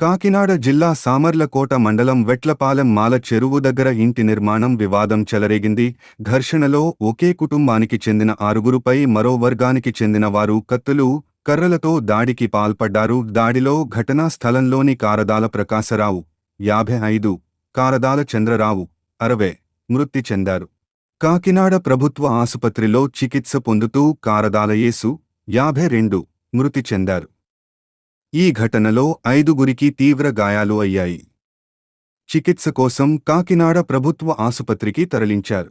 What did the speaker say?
కాకినాడ జిల్లా సామర్లకోట మండలం వెట్లపాలెం మాల చెరువు దగ్గర ఇంటి నిర్మాణం వివాదం చెలరేగింది. ఘర్షణలో ఒకే కుటుంబానికి చెందిన ఆరుగురుపై మరో వర్గానికి చెందిన వారు కత్తులు కర్రలతో దాడికి పాల్పడ్డారు. దాడిలో ఘటనా స్థలంలోని కారదాల ప్రకాశరావు యాభై ఐదు కారదాల చంద్రరావు అరవై మృతి చెందారు. కాకినాడ ప్రభుత్వ ఆసుపత్రిలో చికిత్స పొందుతూ కారదాల యేసు యాభై రెండు మృతి చెందారు. ఈ ఘటనలో ఐదుగురికి తీవ్ర గాయాలు అయ్యాయి. చికిత్స కోసం కాకినాడ ప్రభుత్వ ఆసుపత్రికి తరలించారు.